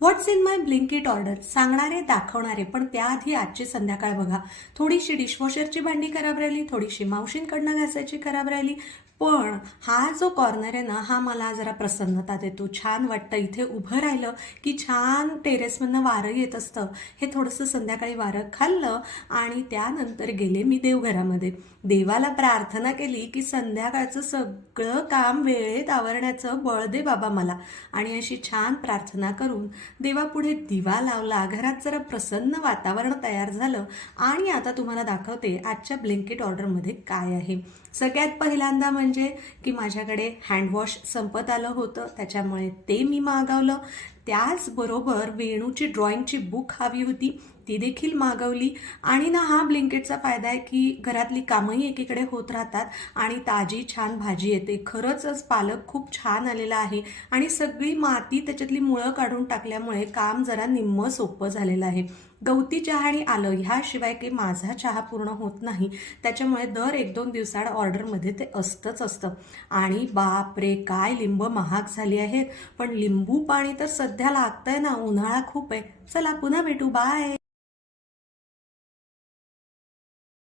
What's in my Blinkit order सांगणारे दाखवणारे, पण त्याआधी आजची संध्याकाळ बघा. थोडीशी डिशवॉशरची भांडी खराब राहिली, थोडीशी मावशींकडनं घासायची खराब राहिली, पण हा जो कॉर्नर आहे ना, हा मला जरा प्रसन्नता देतो. छान वाटतं इथे उभं राहिलं की छान टेरेसमधनं वारं येत असतं. हे थोडंसं संध्याकाळी वारं खाल्लं आणि त्यानंतर गेले मी देवघरामध्ये. देवाला प्रार्थना केली की संध्याकाळचं सगळं काम वेळेत आवरण्याचं बळ दे बाबा मला. आणि अशी छान प्रार्थना करून देवापुढे दिवा लावला. घरात जरा प्रसन्न वातावरण तयार झालं आणि आता तुम्हाला दाखवते आजच्या ब्लिंकिट ऑर्डरमध्ये काय आहे. सगळ्यात पहिल्यांदा म्हणजे की माझ्याकडे हँडवॉश संपत आलं होतं, त्याच्यामुळे ते मी मागवलं. त्याचबरोबर वेणूची ड्रॉइंगची बुक हवी होती, ती देखील मागवली. आणि ना हा ब्लिंकिटचा फायदा आहे की घरातली कामंही एकीकडे होत राहतात आणि ताजी छान भाजी येते. खरंच पालक खूप छान आलेला आहे आणि सगळी माती त्याच्यातली मुळं काढून टाकल्यामुळे काम जरा निम्मं सोपं झालेलं आहे. गवती चहा आणि आलं ह्याशिवाय काही माझा चहा पूर्ण होत नाही, त्याच्यामुळे दर 1-2 दिवसाआड ऑर्डरमध्ये ते असतंच असतं. आणि बापरे, काय लिंब महाग झाली आहेत, पण लिंबू पाणी तर सध्या लागतंय ना, उन्हाळा खूप आहे. चला पुन्हा भेटू, बाय.